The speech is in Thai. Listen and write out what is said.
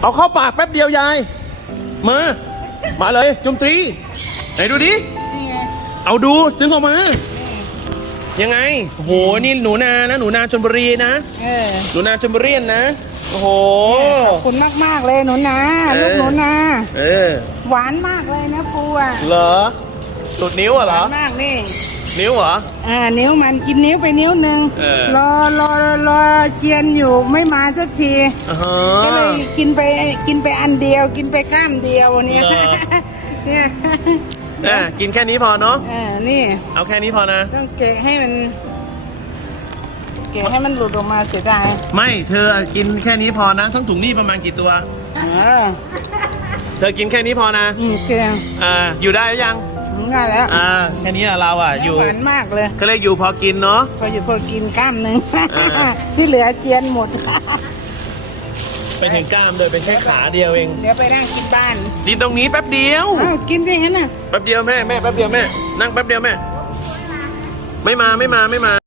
เอาเข้าปากแป๊บเดียวยาย มา มาเลยจุมตรีไหนดูดินี่ไงเอาดูดึงออกมา ยังไงโอ้โหนี่หนูนานะ หนูนาชลบุรีนะ เออหนูนาชลบุรีนะ โอ้โห ขอบคุณมากมากๆเลยหนูนาเออ ลูกหนูนา เออ หวานมากเลยนะปูอะเหรอสุดนิ้วอะหเหรวาอนมากนี่ นิ้วเหรอ อ่านิ้วมันกินนิ้วไปนิ้วหนึ่งเออ รอรอรอเจียนอยู่ไม่มาสักทีอ่าฮะก็เลยกินไปกินไปอันเดียว กินไปข้ามเดียวเนี่ยเหรอ เนี่ยอะกินแค่นี้พอเนาะ เออนี่เอาแค่นี้พอนะ ต้องเกะให้มันเกะให้มันหลุดออกมาเสียดายไม่เธอกินแค่นี้พอนะทั้งถุงนี่ประมาณกี่ตัว เออเธอกินแค่นี้พอนะ อืมเกะอ่าอยู่ได้หรือยัง ง่ายแล้วอ่าแค่นี้อะเราอะอยู่หวานมากเลย ก็เลยอยู่พอกินเนาะ พออยู่พอกินกล้ามหนึ่งเออที่เหลือเจียนหมดไปถึงกล้ามเลยเป็นแค่ขาเดียวเอง เดี๋ยวไปนั่งกินบ้านกินตรงนี้แป๊บเดียว อ้าวกินได้งั้นน่ะ แป๊บเดียวแม่แม่แป๊บเดียวแม่ นั่งแป๊บเดียวแม่ ไม่มาไม่มาไม่มา